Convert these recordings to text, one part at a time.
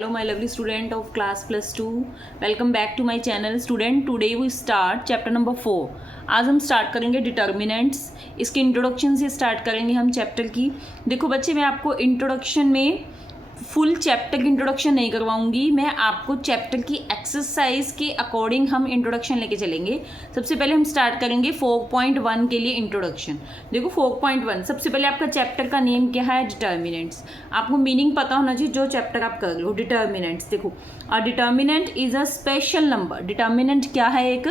Hello my lovely student of class +2, welcome back to my channel student. Today we start chapter number 4. आज हम start करेंगे determinants. इसके introduction से start करेंगे हम चैप्टर की. देखो बच्चे, मैं आपको इंट्रोडक्शन में फुल चैप्टर की इंट्रोडक्शन नहीं करवाऊंगी. मैं आपको चैप्टर की एक्सरसाइज के अकॉर्डिंग हम इंट्रोडक्शन लेके चलेंगे. सबसे पहले हम स्टार्ट करेंगे 4.1 के लिए इंट्रोडक्शन. देखो 4.1, सबसे पहले आपका चैप्टर का नेम क्या है? डिटर्मिनेंट्स. आपको मीनिंग पता होना चाहिए जो चैप्टर आप कर रहे हो. डिटर्मिनेंट्स. देखो, अ determinant is a special number. Determinant क्या है? एक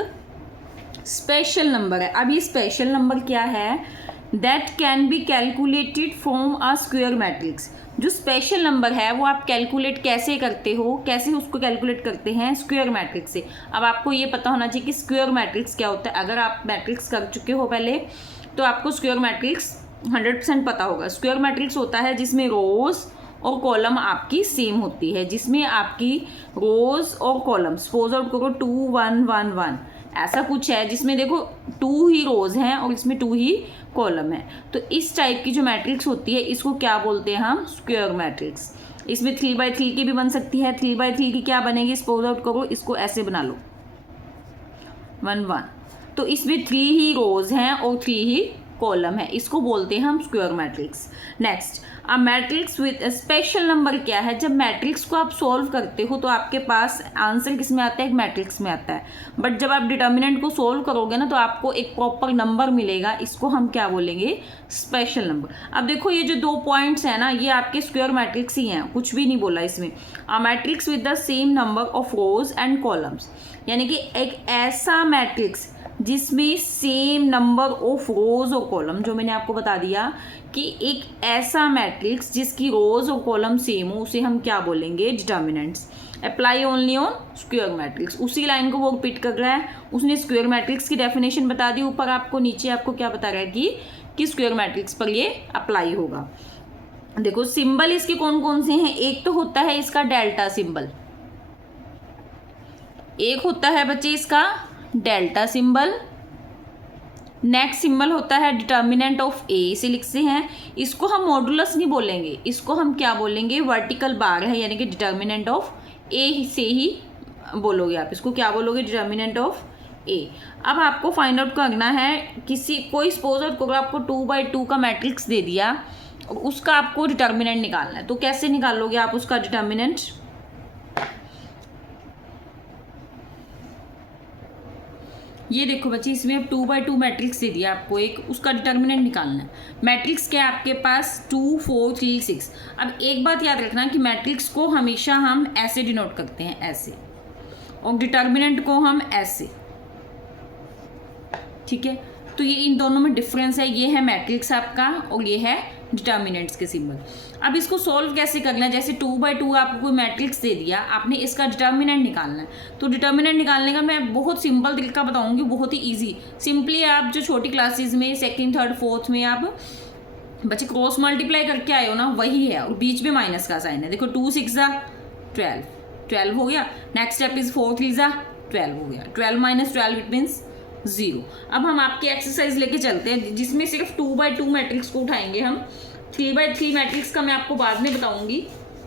स्पेशल नंबर है. अब ये स्पेशल नंबर क्या है? That can be calculated from a square matrix. जो स्पेशल नंबर है वो आप कैलकुलेट कैसे करते हो? कैसे उसको कैलकुलेट करते हैं? स्क्वायर मैट्रिक्स से. अब आपको ये पता होना चाहिए कि स्क्वायर मैट्रिक्स क्या होता है. अगर आप मैट्रिक्स कर चुके हो पहले तो आपको स्क्वायर मैट्रिक्स 100% पता होगा. स्क्वायर मैट्रिक्स होता है जिसमें रोज और कॉलम आपकी सेम होती है. जिसमें आपकी रोज और कॉलम सपोज आउट करो 2 1 1 1 ऐसा कुछ है, जिसमें देखो 2 ही रोज हैं और इसमें 2 ही कॉलम है. तो इस टाइप की जो मैट्रिक्स होती है इसको क्या बोलते हैं हम? Square matrix. इसमें 3/3 की भी बन सकती है. 3/3 की क्या बनेगी? सपोज आउट करो, इसको ऐसे बना लो 1 1. तो इसमें 3 ही रोज हैं और 3 ही कॉलम है. इसको बोलते हैं हम स्क्वायर मैट्रिक्स. नेक्स्ट, अब मैट्रिक्स विद स्पेशल नंबर क्या है? जब मैट्रिक्स को आप सॉल्व करते हो तो आपके पास आंसर किस में आता है? एक मैट्रिक्स में आता है. बट जब आप डिटर्मिनेंट को सॉल्व करोगे ना तो आपको एक प्रॉपर नंबर मिलेगा. इसको हम क्या बोलेंगे? Special number. अब देखो, ये जो 2 पॉइंट्स हैं ना, ये आपके स्क्वायर मैट्रिक्स ही हैं. कुछ भी नहीं बोला इसमें. A matrix with the same number of rose and columns, यानी कि एक ऐसा मैट्रिक्स जिसमें सेम नंबर ऑफ रोज और कॉलम, जो मैंने आपको बता दिया कि एक ऐसा मैट्रिक्स जिसकी रोज और कॉलम सेम हो, उसे हम क्या बोलेंगे? Determinants. Apply only on square matrix. उसी लाइन को वो रिपीट कर रहा है. उसने स्क्वायर मैट्रिक्स की डेफिनेशन बता दी ऊपर आपको, नीचे आपको क्या बता रहा है कि स्क्वायर मैट्रिक्स पर ये अप्लाई होगा. देखो, सिंबल इसके कौन कौन से हैं? एक तो होता है इसका डेल्टा सिंबल. एक होता है बच्चे इसका डेल्टा सिंबल. नेक्स्ट सिंबल होता है डिटर्मिनेंट ऑफ ए. इसे लिखते हैं. इसको हम मॉडुलस नहीं बोलेंगे, इसको हम क्या बोलेंगे? वर्टिकल बार है, यानी कि डिटर्मिनेंट ऑफ ए से ही बोलोगे आप. इसको क्या बोलोगे? डिटर्मिनेंट ऑफ ए. अब आपको फाइंड आउट करना है कोई सपोज आउट करो आपको 2/2 का मैट्रिक्स दे दिया और उसका आपको डिटर्मिनेंट निकालना है. तो कैसे निकालोगे आप उसका डिटर्मिनेंट? ये देखो बच्चे, इसमें अब 2/2 मैट्रिक्स दे दिया आपको एक, उसका डिटर्मिनेंट निकालना है. मैट्रिक्स क्या है आपके पास? 2 4 3 6. अब एक बात याद रखना कि मैट्रिक्स को हमेशा हम ऐसे डिनोट करते हैं, ऐसे, और डिटर्मिनेंट को हम ऐसे. ठीक है, तो ये इन दोनों में डिफरेंस है. ये है मैट्रिक्स आपका और ये है डिटर्मिनेंट्स के सिंबल. अब इसको सॉल्व कैसे करना है? जैसे 2/2 आपको कोई मैट्रिक्स दे दिया, आपने इसका डिटर्मिनेंट निकालना है. तो डिटर्मिनेंट निकालने का मैं बहुत सिंपल तरीका बताऊंगी, बहुत ही इजी. सिंपली आप जो छोटी क्लासेस में 2nd 3rd 4th में आप बच्चे क्रॉस मल्टीप्लाई करके आए हो ना, वही है. और बीच में माइनस का साइन है. देखो 2 6 12 12 हो गया. नेक्स्ट स्टेप इज 4 3 12 हो गया. 12 - 12 इट मीन्स 0. अब हम आपकी एक्सरसाइज लेके चलते हैं जिसमें सिर्फ 2/2 मैट्रिक्स को उठाएंगे हम. 3/3 मैट्रिक्स का मैं आपको बाद में बताऊंगी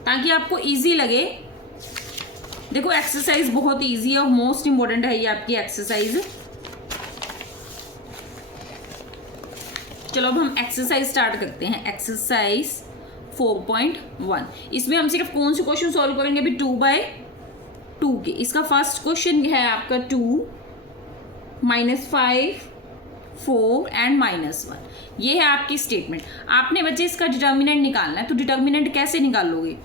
ताकि आपको इजी लगे. देखो, एक्सरसाइज बहुत इजी है और मोस्ट इंपॉर्टेंट है ये आपकी एक्सरसाइज. चलो अब हम एक्सरसाइज स्टार्ट करते हैं. एक्सरसाइज 4.1. इसमें हम सिर्फ कौन से क्वेश्चन सॉल्व करेंगे? अभी 2/2 के. इसका फर्स्ट क्वेश्चन है आपका 2 -5 4 एंड -1. ये है आपकी स्टेटमेंट. आपने बच्चे इसका डिटर्मिनेंट निकालना है. तो डिटर्मिनेंट कैसे निकालोगे?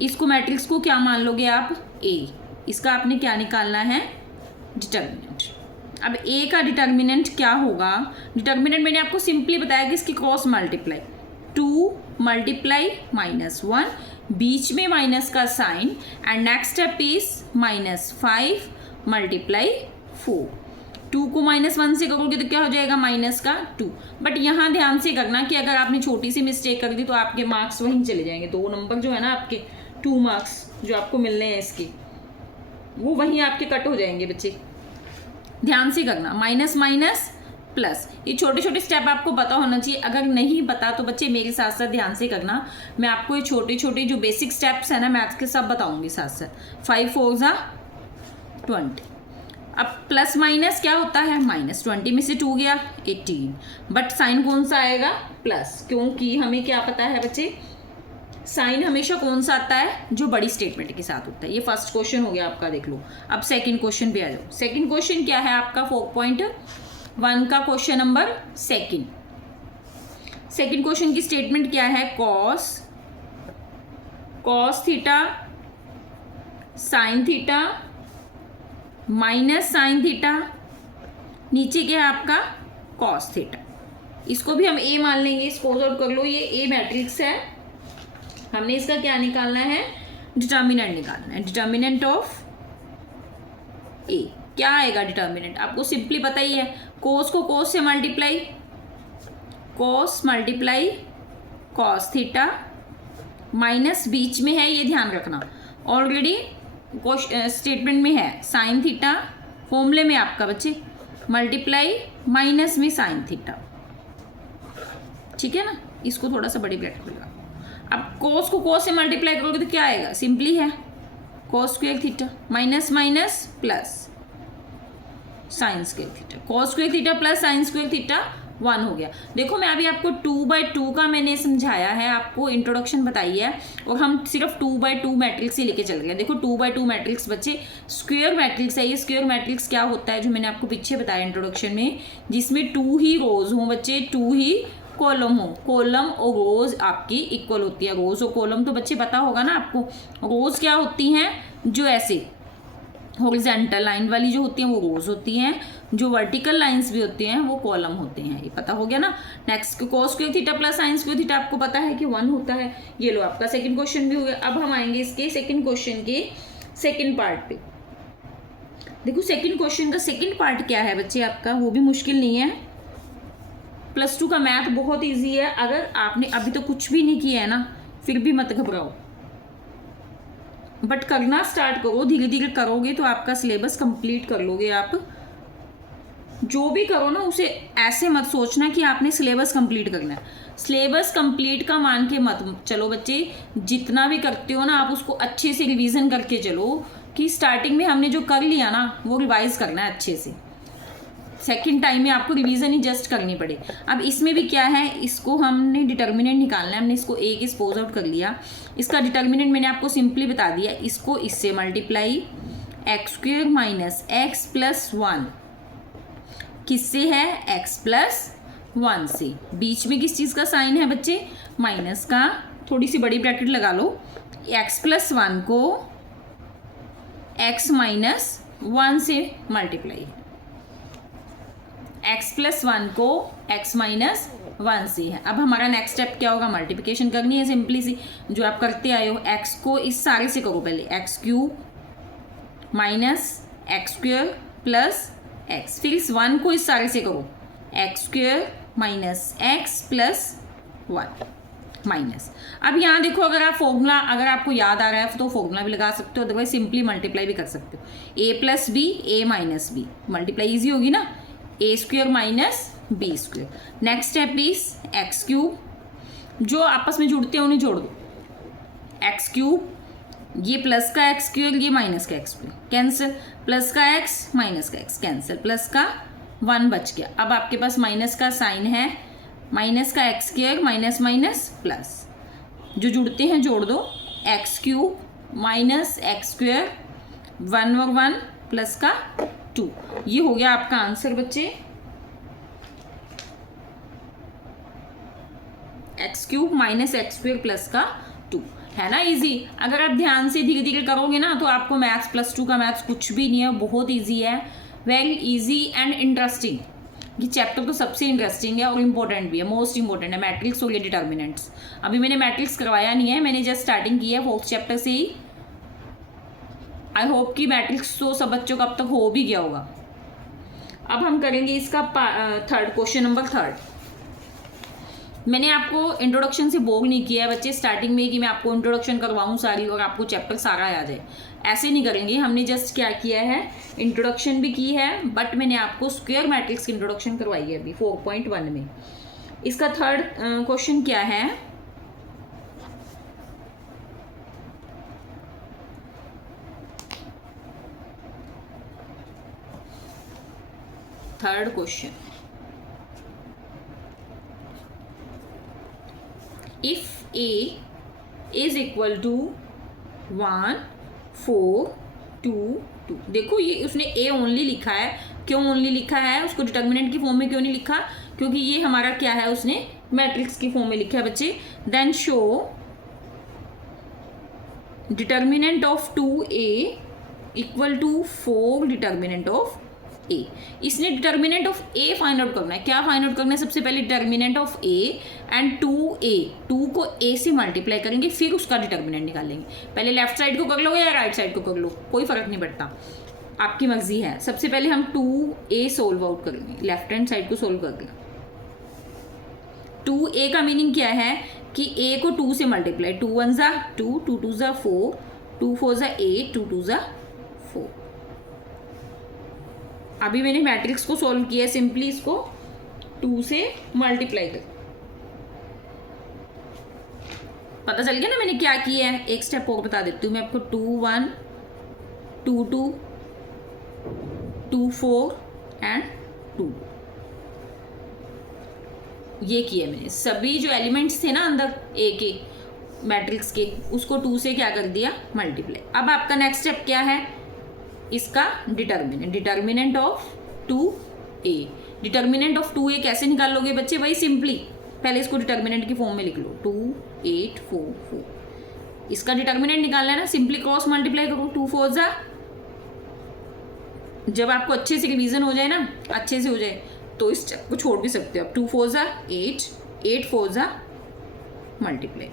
इसको मैट्रिक्स को क्या मान लोगे आप? ए. इसका आपने क्या निकालना है? डिटर्मिनेंट. अब ए का डिटर्मिनेंट क्या होगा? डिटर्मिनेंट मैंने आपको सिंपली बताया कि इसकी क्रॉस मल्टीप्लाई 2 मल्टीप्लाई -1, बीच में माइनस का sign, and next step is -5 multiply 4. 2 को -1 से करोगे तो क्या हो जाएगा? -2. बट यहाँ ध्यान से करना कि अगर आपने छोटी सी मिस्टेक कर दी तो आपके मार्क्स वहीं चले जाएंगे. तो वो नंबर जो है ना आपके 2 मार्क्स जो आपको मिलने हैं इसके, वो वहीं आपके कट हो जाएंगे बच्चे. ध्यान से करना. Minus minus plus. ये छोटे छोटे स्टेप आपको पता होना चाहिए, अगर नहीं पता तो बच्चे मेरे साथ साथ ध्यान से करना। मैं आपको ये छोटे छोटे जो बेसिक स्टेप्स है ना मैथ्स के सब बताऊंगी साथ साथ। 5 4 20। अब प्लस माइनस क्या होता है, -20 में से 2 गया 18, बट साइन कौन सा आएगा, प्लस, क्योंकि हमें क्या पता है बच्चे, साइन हमेशा कौन सा आता है, जो बड़ी स्टेटमेंट के साथ होता है। ये फर्स्ट क्वेश्चन हो गया आपका, देख लो। अब सेकंड क्वेश्चन पे आ जाओ। सेकंड क्वेश्चन क्या है आपका, 4.1 का क्वेश्चन नंबर सेकंड क्वेश्चन की स्टेटमेंट क्या है, cos theta sine theta minus sine theta, नीचे क्या है आपका कॉस थीटा। इसको भी हम ए मान लेंगे, इसको आउट कर लो, ये ए मैट्रिक्स है। हमने इसका क्या निकालना है, डिटर्मिनेंट निकालना है। डिटर्मिनेंट ऑफ ए क्या आएगा, डिटर्मिनेंट आपको सिंपली पता ही है, कोस को कोस से मल्टीप्लाई, कोस मल्टीप्लाई कॉस थीटा, माइनस बीच में है, ये ध्यान रखना, ऑलरेडी स्टेटमेंट में है, साइन थीटा, फॉर्मूले में आपका बच्चे मल्टीप्लाई माइनस में साइन थीटा, ठीक है ना। इसको थोड़ा सा बड़ी ब्रैकेट लगा। अब कोस को कोस से मल्टीप्लाई करोगे तो क्या आएगा, सिंपली है cos square theta, minus minus plus sine square theta, cos square theta plus sine square theta 1 हो गया। देखो मैं अभी आपको 2/2 का मैंने समझाया है, आपको इंट्रोडक्शन बताई है, और हम सिर्फ 2/2 मैट्रिक्स ही लेके चल गए। देखो 2/2 मैट्रिक्स बच्चे स्क्वायर मैट्रिक्स है। ये स्क्वायर मैट्रिक्स क्या होता है, जो मैंने आपको पीछे बताया इंट्रोडक्शन में, जिसमें 2 ही रोज हों बच्चे, 2 ही कॉलम हो। कॉलम और रोज आपकी इक्वल होती है। रोज और कॉलम तो बच्चे पता होगा ना आपको। रोज क्या होती हैं, जो ऐसे हॉरिजॉन्टल लाइन वाली जो होती हैं वो रोज होती हैं, जो वर्टिकल लाइंस भी होती हैं वो कॉलम होते हैं। ये पता हो गया ना। Next cos square theta plus sine square theta आपको पता है कि 1 होता है। ये लो आपका सेकंड क्वेश्चन भी हो गया। अब हम आएंगे इसके सेकंड क्वेश्चन के सेकंड पार्ट पे। देखो सेकंड क्वेश्चन का सेकंड पार्ट क्या है बच्चे आपका, वो भी मुश्किल नहीं है। +2 का मैथ बहुत इजी है। अगर आपने अभी तो कुछ भी नहीं किया है ना, फिर भी मत घबराओ, बट करना स्टार्ट करो। धीरे धीरे करोगे तो आपका सिलेबस कंप्लीट कर लोगे आप। जो भी करो ना, उसे ऐसे मत सोचना कि आपने सिलेबस कंप्लीट करना है। सिलेबस कंप्लीट का मान के मत चलो बच्चे। जितना भी करते हो ना, आप उसको अच्छे से रिवीजन करके चलो, कि स्टार्टिंग में हमने जो कर लिया ना वो रिवाइज करना है अच्छे से। सेकंड टाइम में आपको रिवीजन ही जस्ट करनी पड़े। अब इसमें भी क्या है, इसको हमने डिटर्मिनेंट निकालना है। हमने इसको ए के स्पोज आउट कर लिया। इसका डिटर्मिनेंट मैंने आपको सिंपली बता दिया। इसको इससे multiply x² minus x plus 1 किससे है, x प्लस 1 से। बीच में किस चीज़ का साइन है बच्चे, माइनस का। थोड़ी सी बड़ी ब्रैकेट लगा लो। x प्लस 1 को x माइनस 1 से मल्टीप्लाई, x प्लस 1 को x माइनस 1 से है। अब हमारा नेक्स्ट स्टेप क्या होगा, मल्टीप्लिकेशन करनी है सिंपली सी, जो आप करते आए हो। x को इस सारे से करो पहले, x³ minus x² plus x, फिर इस 1 को इस सारे से करो, x² minus x plus 1 minus. अब यहाँ देखो, अगर आप फॉर्मूला, अगर आपको याद आ रहा है तो फॉर्मूला भी लगा सकते हो, अदरवाइज सिंपली मल्टीप्लाई भी कर सकते हो। a plus b, a minus b, multiply easy होगी ना, a² minus b²। Next step is x³, जो आपस में जुड़ते हैं उन्हें जोड़ दो। x³, ये प्लस का x², ये माइनस का x², कैंसिल। प्लस का x माइनस का x कैंसिल, प्लस का 1 बच गया। अब आपके पास माइनस का साइन है, माइनस का x² माइनस माइनस प्लस, जो जुड़ते हैं जोड़ दो। x³ माइनस x² 1 और 1 प्लस का 2, ये हो गया आपका आंसर बच्चे। x³ माइनस x² प्लस का 2 है ना, इजी। अगर आप ध्यान से धीरे धीरे करोगे ना तो आपको मैथ्स +2 का मैथ्स कुछ भी नहीं है, बहुत इजी है, वेरी इजी एंड इंटरेस्टिंग। ये चैप्टर तो सबसे इंटरेस्टिंग है और इम्पोर्टेंट भी है, मोस्ट इंपॉर्टेंट है, मैट्रिक्स और ये डिटर्मिनेंट्स। अभी मैंने मैट्रिक्स करवाया नहीं है, मैंने जस्ट स्टार्टिंग की है 4th चैप्टर से ही। आई होप कि मैट्रिक्स तो सब बच्चों का अब तक हो भी गया होगा। अब हम करेंगे इसका थर्ड क्वेश्चन नंबर 3। मैंने आपको इंट्रोडक्शन से बोर नहीं किया है बच्चे स्टार्टिंग में कि मैं आपको इंट्रोडक्शन करवाऊँ सारी और आपको चैप्टर सारा आ जाए, ऐसे नहीं करेंगे। हमने जस्ट क्या किया है, इंट्रोडक्शन भी की है, बट मैंने आपको स्क्वायर मैट्रिक्स की इंट्रोडक्शन करवाई है अभी 4.1 में। इसका थर्ड क्वेश्चन क्या है, third question, if A is equal to 1 4 2 2। देखो ये उसने ए ओनली लिखा है, क्यों ओनली लिखा है, उसको डिटर्मिनेंट की फॉर्म में क्यों नहीं लिखा, क्योंकि ये हमारा क्या है, उसने मैट्रिक्स की फॉर्म में लिखा है बच्चे। Then show determinant of 2a equal to 4 determinant of A. इसने determinant of A find out करना है। क्या फाइंड आउट करना है, सबसे पहले determinant of A and 2a, 2 को a से मल्टीप्लाई करेंगे, फिर उसका डिटर्मिनेंट निकालेंगे। पहले लेफ्ट साइड को कर लो या राइट साइड को कर लो, कोई फर्क नहीं पड़ता, आपकी मर्जी है। सबसे पहले हम 2a सोल्व आउट करेंगे, लेफ्ट हैंड साइड को सोल्व करके। 2a का मीनिंग क्या है कि a को 2 से मल्टीप्लाई, 2 1 ज़ा 2, 2 2 ज़ा 4, 2 4 ज़ा 8, 2 2 ज़ा 4। अभी मैंने मैट्रिक्स को सॉल्व किया, सिंपली इसको 2 से मल्टीप्लाई कर, पता चल गया ना मैंने क्या किया है। एक स्टेप और बता देती हूँ मैं आपको, 2 1 2 2 2 4 एंड 2, ये किया मैंने। सभी जो एलिमेंट्स थे ना अंदर ए के मैट्रिक्स के, उसको 2 से क्या कर दिया, मल्टीप्लाई। अब आपका नेक्स्ट स्टेप क्या है, इसका determinant, determinant of 2a। Determinant of 2a कैसे निकाल लोगे बच्चे, वही सिंपली पहले इसको डिटर्मिनेंट की फॉर्म में लिख लो, 2 8 4 4। इसका डिटर्मिनेंट निकालना है ना, सिंपली क्रॉस मल्टीप्लाई करो, 2 4 ज़ा, जब आपको अच्छे से रिवीजन हो जाए ना, अच्छे से हो जाए, तो इस स्टेप को छोड़ भी सकते हो आप। 2 4 ज़ा 8, 8 4 ज़ा मल्टीप्लाई,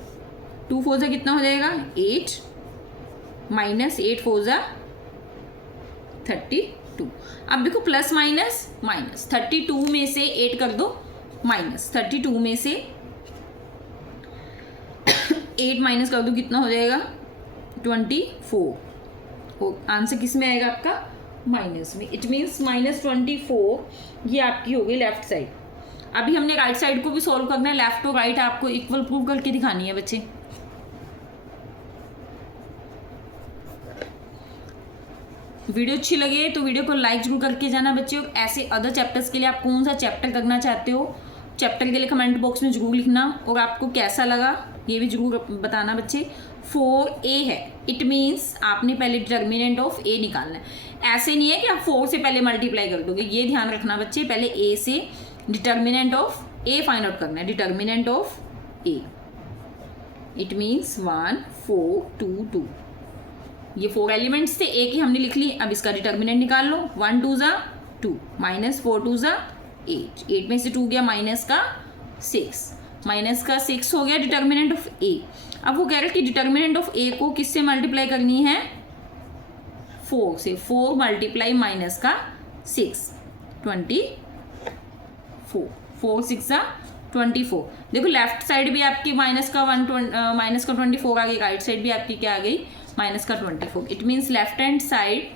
2 4 ज़ा कितना हो जाएगा 8, माइनस 8 4 ज़ा 32। अब देखो प्लस माइनस माइनस, 32 में से 8 कर दो माइनस, 32 में से 8 माइनस कर दो, कितना हो जाएगा 24। आंसर किस में आएगा आपका, माइनस में। इट मीन्स -24, ये आपकी हो गई लेफ्ट साइड। अभी हमने राइट साइड को भी सॉल्व करना है, लेफ्ट और राइट आपको इक्वल प्रूव करके दिखानी है बच्चे। वीडियो अच्छी लगे तो वीडियो को लाइक जरूर करके जाना बच्चे, और ऐसे अदर चैप्टर्स के लिए आप कौन सा चैप्टर करना चाहते हो, चैप्टर के लिए कमेंट बॉक्स में जरूर लिखना, और आपको कैसा लगा ये भी जरूर बताना बच्चे। 4a है, इट मीन्स आपने पहले डिटर्मिनेंट ऑफ a निकालना है। ऐसे नहीं है कि आप 4 से पहले मल्टीप्लाई कर दोगे, ये ध्यान रखना बच्चे, पहले a से determinant of a find out करना है, determinant of a। It means 1 4 2 2, ये 4 एलिमेंट्स थे, एक ही हमने लिख ली। अब इसका डिटर्मिनेंट निकाल लो, 1 2 ज़ा 2, माइनस 4 2 ज़ा 8, 8 में से 2 गया माइनस का 6, माइनस का 6 हो गया डिटर्मिनेंट ऑफ ए। अब वो कह रहे हैं कि डिटर्मिनेंट ऑफ ए को किससे मल्टीप्लाई करनी है, 4 से। 4 मल्टीप्लाई माइनस का 6, 24, 4 6 ज़ा 24। देखो लेफ्ट साइड भी आपकी माइनस का 24 आ गई, राइट साइड भी आपकी क्या आ गई, माइनस का 24। It means left hand side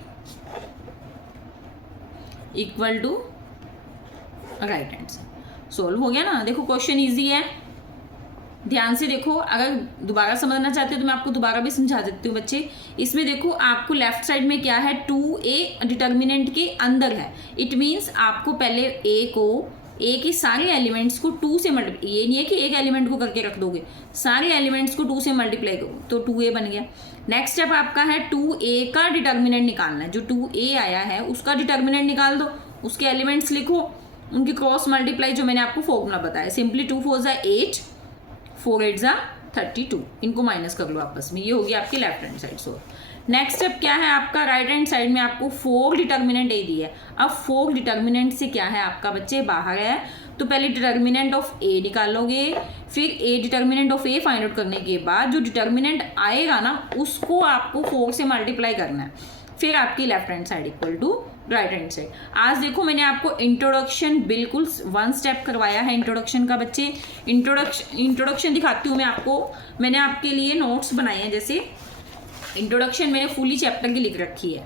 equal to right hand side. Solve हो गया ना। देखो क्वेश्चन इजी है, ध्यान से देखो। अगर दोबारा समझना चाहते हो तो मैं आपको दोबारा भी समझा देती हूँ बच्चे। इसमें देखो आपको लेफ्ट साइड में क्या है, 2a डिटर्मिनेंट के अंदर है। इट मीन्स आपको पहले a के सारे एलिमेंट्स को 2 से मल्टीप्लाई, ये नहीं है कि एक एलिमेंट को करके रख दोगे, सारे एलिमेंट्स को 2 से मल्टीप्लाई करो तो 2a बन गया। नेक्स्ट स्टेप आपका है 2a का डिटर्मिनेंट निकालना है। जो 2a आया है उसका डिटर्मिनेंट निकाल दो, उसके एलिमेंट्स लिखो, उनकी क्रॉस मल्टीप्लाई जो मैंने आपको फॉर्मूला बताया, सिंपली 2 4 ज़ा 8, 4 8 ज़ा 32, इनको माइनस कर लो आपस में, ये होगी आपकी left hand side. So next step क्या है आपका, राइट हैंड साइड में आपको 4 डिटर्मिनेंट ए दिया है। अब 4 डिटर्मिनेंट से क्या है आपका बच्चे, बाहर है, तो पहले डिटर्मिनेंट ऑफ ए निकालोगे, फिर ए determinant of A find out करने के बाद जो डिटर्मिनेंट आएगा ना उसको आपको 4 से मल्टीप्लाई करना है। फिर आपकी left hand side equal to right hand side. आज देखो मैंने आपको इंट्रोडक्शन बिल्कुल 1 स्टेप करवाया है इंट्रोडक्शन का। बच्चे इंट्रोडक्शन दिखाती हूँ मैं आपको। मैंने आपके लिए नोट्स बनाए हैं, जैसे इंट्रोडक्शन मैंने फुली चैप्टर की लिख रखी है।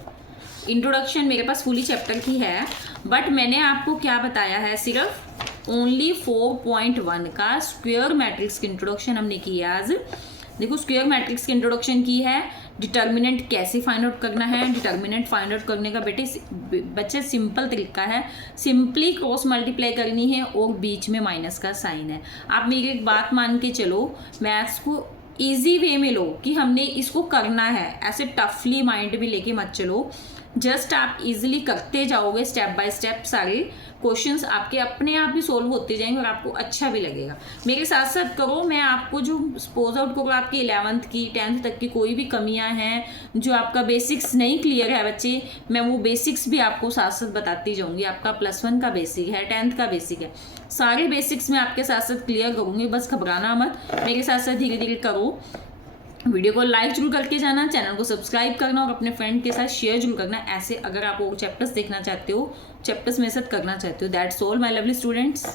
इंट्रोडक्शन मेरे पास फुली चैप्टर की है, बट मैंने आपको क्या बताया है, सिर्फ ओनली 4.1 का स्क्वायर मैट्रिक्स की इंट्रोडक्शन हमने की है आज। देखो स्क्वायर मैट्रिक्स की इंट्रोडक्शन की है, डिटर्मिनेंट कैसे फाइंड आउट करना है। डिटर्मिनेंट फाइंड आउट करने का बच्चे सिंपल तरीका है, सिंपली क्रॉस मल्टीप्लाई करनी है और बीच में माइनस का साइन है। आप मेरी एक बात मान के चलो, मैथ्स को इजी वे में लो कि हमने इसको करना है, ऐसे टफली माइंड भी लेके मत चलो। जस्ट आप इजीली करते जाओगे स्टेप बाय स्टेप, सारे क्वेश्चंस आपके अपने आप ही सोल्व होते जाएंगे और आपको अच्छा भी लगेगा। मेरे साथ साथ करो, मैं आपको जो सपोज आउट करो आपकी 11th की 10th तक की कोई भी कमियां हैं, जो आपका बेसिक्स नहीं क्लियर है बच्चे, मैं वो बेसिक्स भी आपको साथ साथ बताती जाऊंगी। आपका +1 का बेसिक है, 10th का बेसिक है, सारे बेसिक्स मैं आपके साथ साथ क्लियर करूँगी। बस घबराना मत, मेरे साथ साथ धीरे धीरे करो। वीडियो को लाइक जरूर करके जाना, चैनल को सब्सक्राइब करना और अपने फ्रेंड के साथ शेयर जरूर करना। ऐसे अगर आप वो चैप्टर्स देखना चाहते हो, चैप्टर्स मेरे साथ करना चाहते हो। That's all my lovely students.